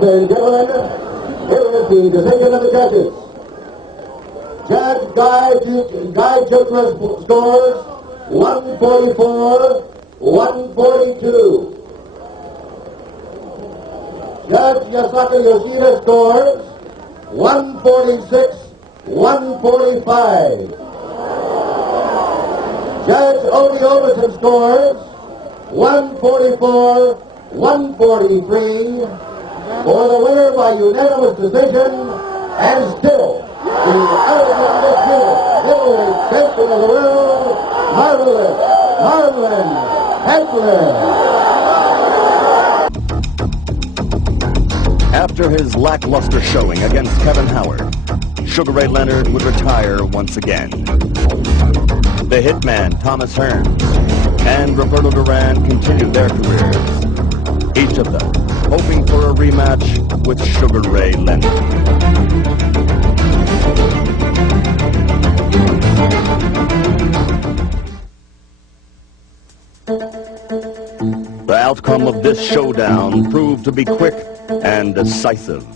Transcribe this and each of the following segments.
ladies and gentlemen, here is the decision of the judges. Judge Guy Childress scores 144-142. Judge Yasaka Yoshida scores 146-145. Judge Odie Overton scores 144-143 for the winner by unanimous decision, and still the undisputed middleweight champion of the world, Marvelous Marlon Hagler. After his lackluster showing against Kevin Howard, Sugar Ray Leonard would retire once again. The hitman Thomas Hearns and Roberto Duran continued their careers, each of them hoping for a rematch with Sugar Ray Leonard. The outcome of this showdown proved to be quick and decisive.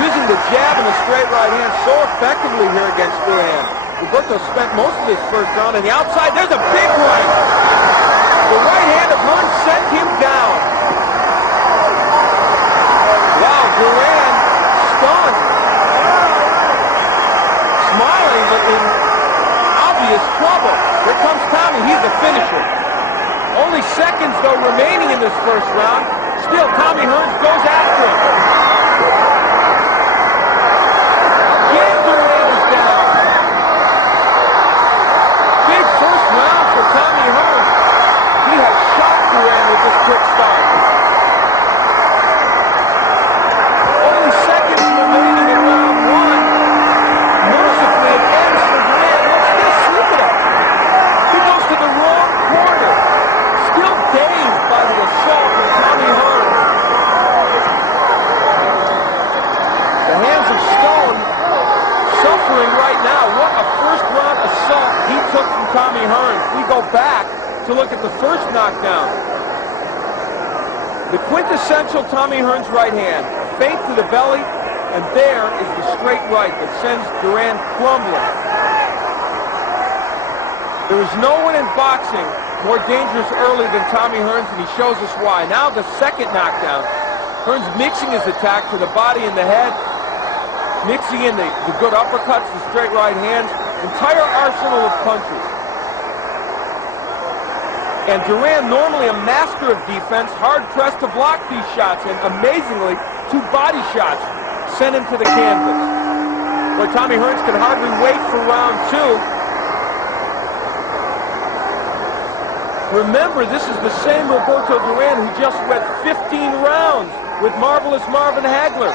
Using the jab and the straight right hand so effectively here against Duran. Roberto spent most of this first round on the outside. There's a big right. The right hand of Hearns sent him down. Wow, Duran stunned. Smiling, but in obvious trouble. Here comes Tommy. He's the finisher. Only seconds, though, remaining in this first round. Still, Tommy Hearns goes after him. Again, Duran is down. Big first round for Tommy Hearns. He has shocked Duran with this quick start. Only seconds remaining in round one. Mercifully, it ends for Duran. What's this? Look at him. He goes to the wrong corner. Still dazed by the assault from Tommy Hearns. The hands of Stone suffering right now. What a first-round assault he took from Tommy Hearns. We go back to look at the first knockdown. The quintessential Tommy Hearns right hand. Feint to the belly, and there is the straight right that sends Duran crumbling. There is no one in boxing more dangerous early than Tommy Hearns, and he shows us why. Now the second knockdown. Hearns mixing his attack to the body and the head, mixing in the good uppercuts, the straight right hands, entire arsenal of punches. And Duran, normally a master of defense, hard-pressed to block these shots, and amazingly, 2 body shots sent him to the canvas. But Tommy Hearns can hardly wait for round 2. Remember, this is the same Roberto Duran who just went 15 rounds with Marvelous Marvin Hagler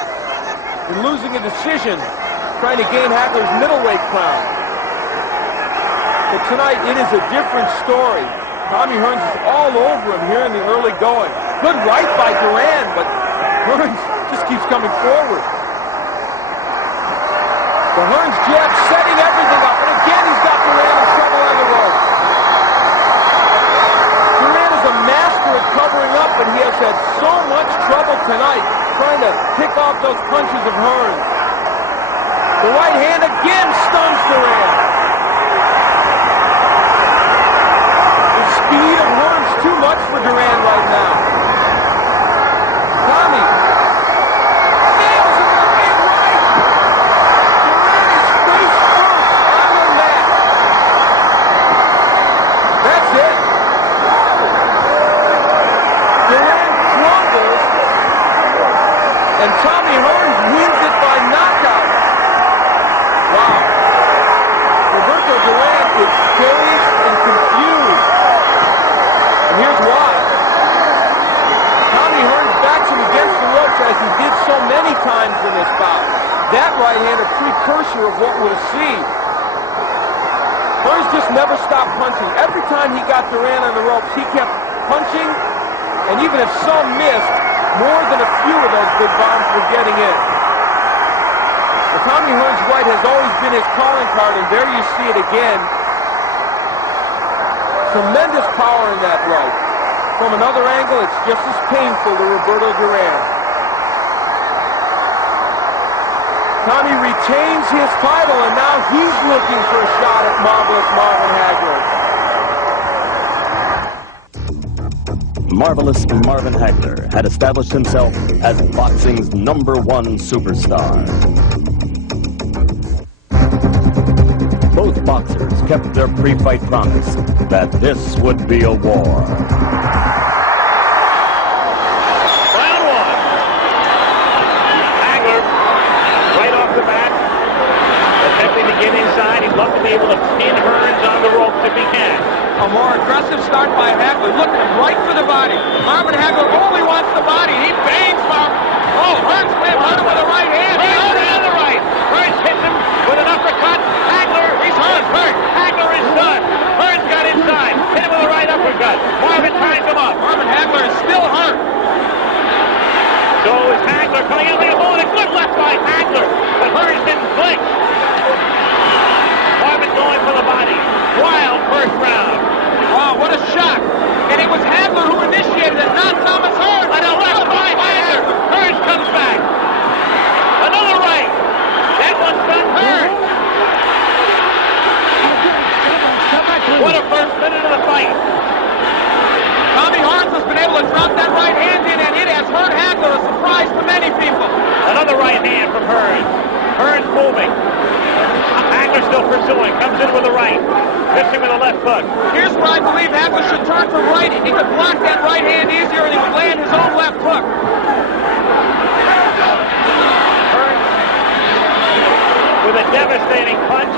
in losing a decision, trying to gain Hagler's middleweight crown. But tonight, it is a different story. Tommy Hearns is all over him here in the early going. Good right by Duran, but Hearns just keeps coming forward. The Hearns jab setting everything up, and again he's got Duran in trouble on the rope. Duran is a master of covering up, but he has had so much trouble tonight trying to pick off those punches of Hearns. The right hand again stuns Duran. The speed of Hearns too much for Duran right now. Tommy nails him with a big right. Duran is face first on the mat. That's it. Duran crumbles, and Tommy Hearns wins it by knockout. Wow. Roberto Duran is dazed and confused. And here's why. Tommy Hearns backs him against the ropes as he did so many times in this bout. That right hand a precursor of what we'll see. Hearns just never stopped punching. Every time he got Duran on the ropes, he kept punching, and even if some missed, more than a few of those big bombs were getting in. But Tommy Hearns' right has always been his calling card, and there you see it again. tremendous power in that right. From another angle, it's just as painful to Roberto Duran. Tommy retains his title, and now he's looking for a shot at Marvelous Marvin Hagler. Marvelous Marvin Hagler had established himself as boxing's #1 superstar. Both boxers kept their pre-fight promise that this would be a war. Round one. Hagler, right off the bat, attempting to get inside. He'd love to be able to pin Hearns on the ropes if he can. A more aggressive start by Hagler. Look at him, right for the body. Marvin Hagler only wants the body. He bangs Marvin. Oh, Hearns may hurt him with the right hand. Hearns on the right. Hearns hits him with an uppercut. Hagler, he's hurt. Hagler is done. Hearns got inside. Hit him with a right uppercut. Marvin ties him up. Marvin Hagler is still hurt. So is Hagler coming out of the hole, and a good left by Hagler. But Hearns didn't blink. Marvin going for the body. Wild first round. Wow, what a shock. And it was Hagler who initiated it, not Thomas Hearns. And a left by Hagler. Hearns comes back. Another right. That one's done. Hearns. What a first minute of the fight. Tommy Hearns has been able to drop that right hand in, and it has hurt Hagler, a surprise to many people. Another right hand from Hearns. Hearns moving. Hagler still pursuing. Comes in with a right. Hits him with a left hook. Here's where I believe Hagler should turn to righty. He could block that right hand easier, and he would land his own left hook. Hearns with a devastating punch.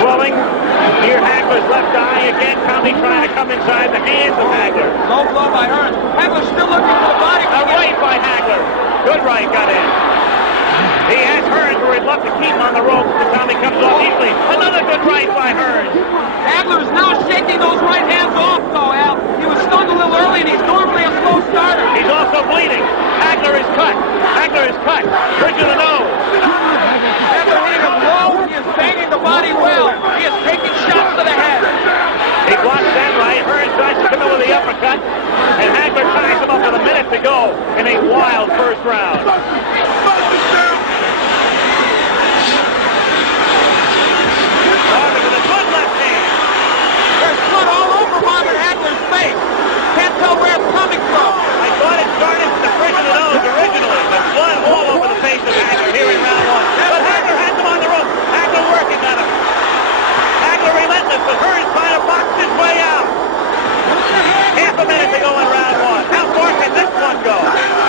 Swelling near Hagler's left eye. Again, Tommy trying to come inside the hands of Hagler. Low blow by Hearns. Hagler's still looking for the body. A right by Hagler. Good right got in. He has Hearns where he'd love to keep him on the ropes, but Tommy comes off easily. Another good right by Hearns. Hagler is now shaking those right hands off, though, Al. He was stunned a little early, and he's normally a slow starter. He's also bleeding. Hagler is cut. Hagler is cut. Bridge of the nose. Hagler hitting him low. He is banging the body well. He is taking shots to the head. He blocks that right. Hearns tries to come in with the uppercut, and Hagler ties him up with a minute to go in a wild first round. Marvin with a good left hand. There's blood all over Marvin Hagler's face. Can't tell where it's coming from. I thought it started at the bridge of the nose originally, but blood all over the face of Hagler here in round one. But Hagler has him on the rope. Hagler working on him. Hagler relentless, but Hearns trying to box his way out. Half a minute to go in round one. How far can this one go?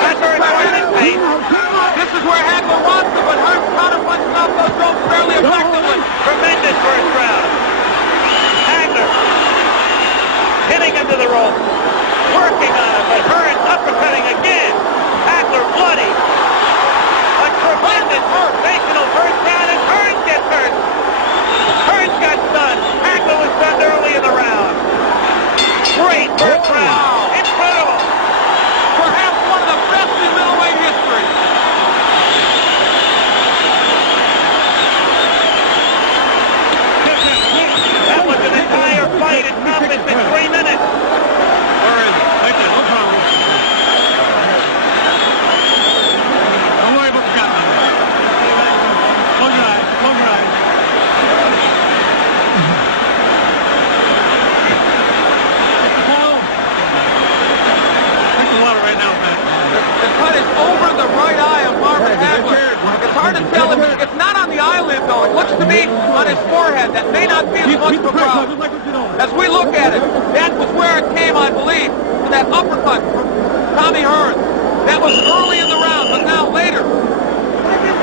That's very far in pace. This is where Hagler wants it, but Hearns counterpunches off those ropes fairly effectively. Tremendous first round. Hagler hitting him to the rope. Working on him, but Hearns uppercutting again. Hagler bloody. A tremendous sensational first round, and Hearns gets hurt. Hearns got stunned. Hagler was stunned early in the round. Great first round. Incredible. Perhaps one of the best in middleweight history. That was an entire fight encompassed in 3 minutes. Don't worry about the gun. Close your eyes. Close your eyes. Drink the water right now, man. The cut is over the right eye of Marvin Hagler. It's hard to tell. It's not on the eyelid, though. It looks to me on his forehead. That may not be as much of a problem. As we look at it, that was where it came, I believe, to that uppercut from Tommy Hearns. That was early in the round, but now later,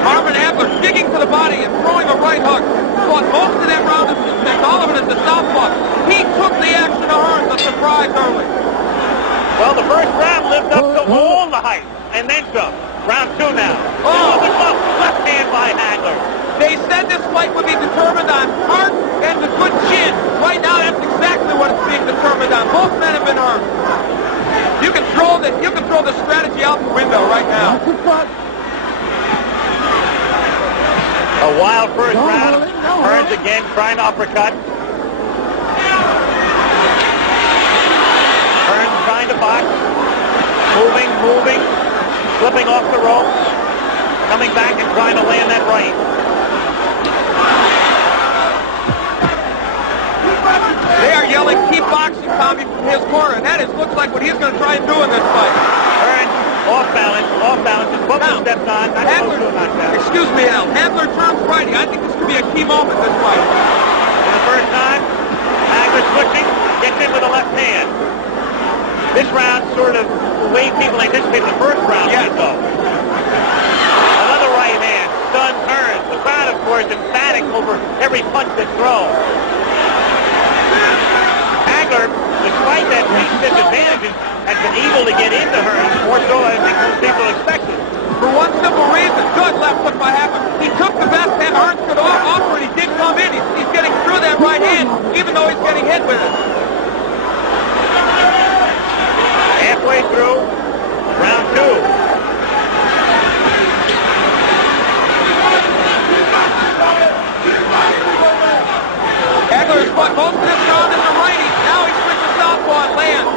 Marvin Hagler digging to the body and throwing a right hook. Fought most of that round, all of it as the southpaw. He took the action to Hearns, a surprise early. Well, the first round lived up to all the hype, and then some. Round two now. Oh, the left hand by Hagler. They said this fight would be determined on heart and the good chin. Right now, that's exactly what it's being determined on. Both men have been hurt. You can throw the strategy out the window right now. A wild first round. Hearns again trying to uppercut. box. Moving, slipping off the rope, coming back and trying to land that right. They are yelling, keep boxing, Tommy, from his corner. And that looks like what he's going to try and do in this fight. Hearns, off balance, just both steps on, not close to a knockdown. Excuse me, Al. Hagler turns righty. I think this could be a key moment in this fight. For the first time, Hagler switching, gets in with the left hand. This round sort of the way people anticipated the first round might go. Another right hand, stuns Hearns. The crowd, of course, emphatic over every punch that's thrown. Hagler, despite that weak disadvantages, has been able to get into Hearns more so I think most people expected. For one simple reason, good left hook by Hagler. He took the best hand Hearns could offer, and he did come in. He's getting through that right hand, even though he's getting hit with it. Halfway through round two. Hagler has fought most of this round as a righty. Now he switches southpaw and lands.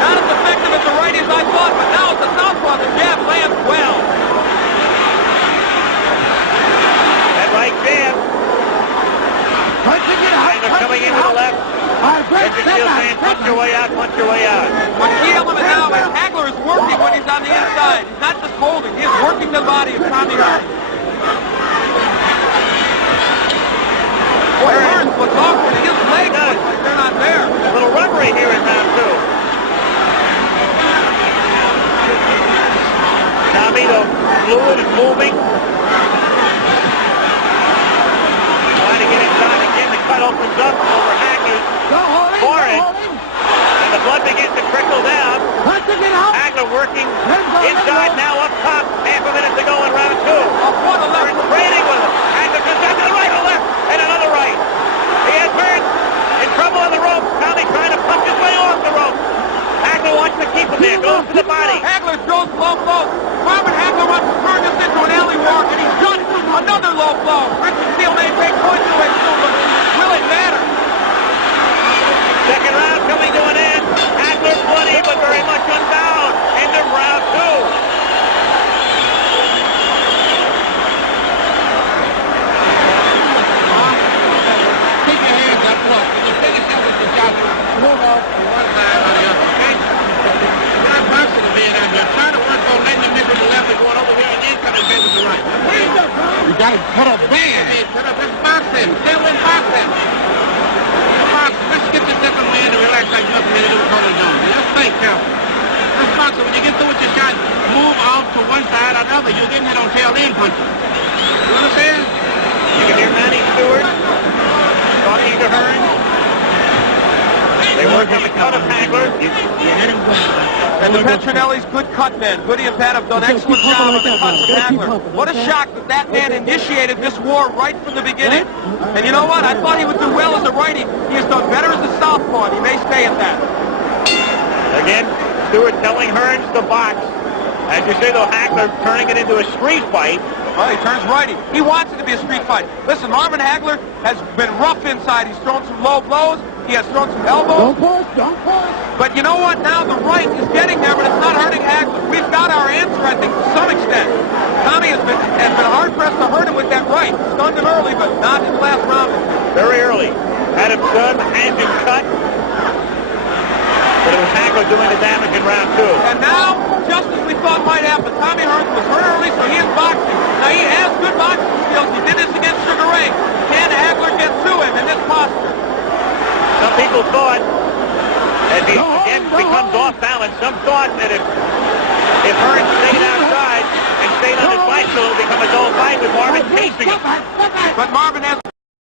Not as effective as the righty as I thought, but now it's a southpaw. The jab lands well. That right jab. Hagler coming in with the left. Punch your way out, punch your way out. The key element now is Hagler is working when he's on the inside. He's not just holding. He is working the body of Tommy Hearns. Boy, Hearns looks awkward. His legs look like they're not there. A little rubbery here in round two. Tommy, though, fluid and moving. Trying to get inside again. The cut opens up over Hagler's forehead. And the blood begins to trickle down. Hagler working inside, now up top. Half a minute to go in round two. Hearns trading with him. Hagler comes back to the right, a left, and another right. He has Hearns in trouble on the ropes. Tommy trying to punch his way off the rope. Hagler wants to keep him there. Goes to the body. Hagler throws low blows. Robert Hagler wants to turn this into an alley war, and he's done another low blow. Richard Steele may take points away soon, but will it matter? Second round coming to an end. Hagler bloody, but very much unbound. End of round two. Keep your hands up close. When you finish up with the shot, move off to one side or the other, okay? You're not boxing to be in here. Try to work on letting the miss with the left and going over here and then coming back with the right. You got to put up band. Put up this boxing. Still in boxing. Let's get this different man to relax like nothing to do with Tony Jones. Just think careful. This boxer, when you get through with your shot, move off to one side or the other. You're getting hit on tail end punches. You understand? You can hear Manny Stewart talking to Hearns. They work on the cut of Hagler. And the Petronelli's good cut men. Goody and Pat have done an excellent job on the cuts of Hagler. What a shock that man initiated this war right from the beginning. And you know what? I thought he would do well as a righty. He has done better as a southpaw, and he may stay at that. Again, Stewart telling Hearns to box. As you say, though, Hagler turning it into a street fight. Well, he turns righty. He wants it to be a street fight. Listen, Marvin Hagler has been rough inside. He's thrown some low blows. He has thrown some elbows. Don't push. But you know what? Now the right is getting there, but it's not hurting Hagler. We've got our answer, I think, to some extent. Tommy has been hard-pressed to hurt him with that right. Stunned him early, but not in the last round. Very early. Had him stunned, hands him cut. But it was Hagler doing the damage in round two. And now, just as we thought might happen, Tommy Hearns was hurt early, so he is boxing. Now, he has good boxing skills. He did this against Sugar Ray. Can Hagler get to him in this posture? Some people thought, as he again becomes off balance, some thought that if Hearns stayed outside and stayed on his bicycle, it would become a dull fight with Marvin chasing him. But Marvin has